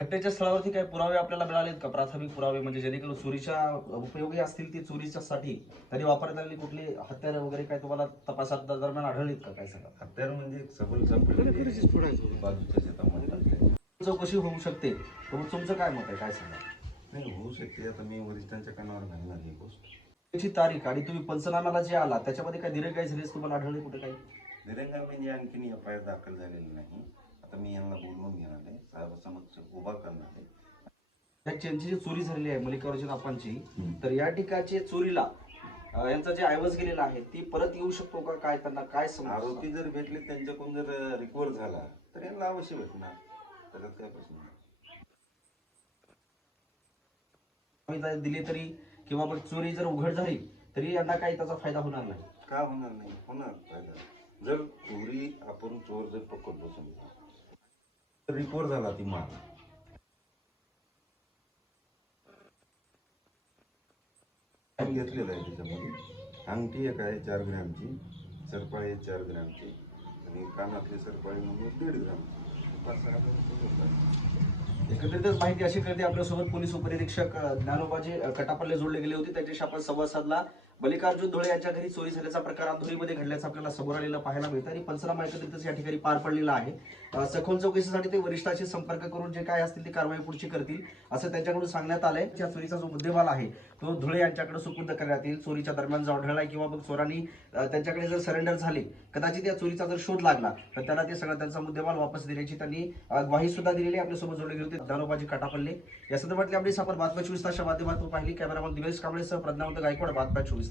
घटनेच्या स्थळावरती काही पुरावे आपल्याला मिळालेत का? प्राथमिक पुरावे म्हणजे जेणेकरून चोरीच्या उपयोगी असतील ती चोरीच्यासाठी तरी वापरण्यात आलेली कुठली हत्यारे वगैरे काय तुम्हाला तपासात दरम्यान आढळलीत का? काय सांगा हत्यार म्हणजे सबल बाजूच्या शेतामध्ये टाकले. चौकशी होऊ शकते. तर तुमचं काय मत आहे? काय सांगा नाही होऊ शकते. आता मी वरिष्ठांच्या कानावर घालणार ही गोष्ट. त्याची तारीख आणि तुम्ही पंचनाम्याला जे आला त्याच्यामध्ये काय दिरंगाई झाली तुम्हाला आढळले कुठे काही? निरंगा म्हणजे आणखीन एफ आय आर दाखल झालेली नाही आता मी यांना बोलवून घेणार आहे साहेबासमक्ष उभा करणार आहे. त्यांची जी चोरी झालेली आहे मल्लिकार्जुन आपांची तर या ठिकाणची चोरीला अं, यांचा जे ऐवज गेलेला आहे ती परत येऊ शकतो का? काय त्यांना काय समज आरोपी जर भेटले त्यांच्याकडून जर रिकवर झाला तर यांना अवश्य भेटणार. त्याच्यात काय प्रश्न नाही. दिले तरी किंवा मग चोरी जर उघड झाली तरी यांना काही त्याचा फायदा होणार नाही. का होणार नाही? होणार फायदा. जर चोरी आपण चोर जर पकडलो समजा तर रिकवर झाला ती माल टाइम घेतलेला आहे त्याच्यामध्ये. अंगठी एक आहे चार ग्रॅमची सरपाळी आहे चार ग्रॅमची आणि कानातली सरपाळी म्हणून दीड ग्रॅमची पाच सहा माहिती अशी करते आपल्यासोबत पोलीस उपनिरीक्षक ज्ञानोबाजी कटापल्ले जोडले गेले होते. त्यांच्याशी आपण संवाद साधला. मल्लिकार्जुन धुळे यांच्या घरी चोरी झाल्याचा प्रकार अंधुरीमध्ये घडल्याचं आपल्याला समोर आलेलं पाहायला मिळतं आणि पंचनामा एकत्रितच या ठिकाणी पार पडलेला आहे. सखोल चौकशीसाठी ते वरिष्ठाशी संपर्क करून जे काय असतील ती कारवाई पुढची करतील असं त्यांच्याकडून सांगण्यात आलंय. त्या चोरीचा जो मुद्देमाल आहे तो धुळे यांच्याकडे सुपूर्द करण्यात येईल. चोरीच्या दरम्यान जो आढळलाय किंवा मग चोरांनी त्यांच्याकडे जर सरेंडर झाले कदाचित या चोरीचा जर शोध लागला तर त्यांना ते सगळा त्यांचा मुद्देमाल वापस देण्याची त्यांनी ग्वाही सुद्धा दिलेली आपल्यासोबत जोडले गेले होते दानोबाजी काटापल्ले. या संदर्भातली आपली आपण बातम्या चोवीस तासच्या माध्यमातून पाहिली. कॅमेरामन दिवेश कांबळेसह प्रज्ञावंत गायकवाड बातम्या चोवीस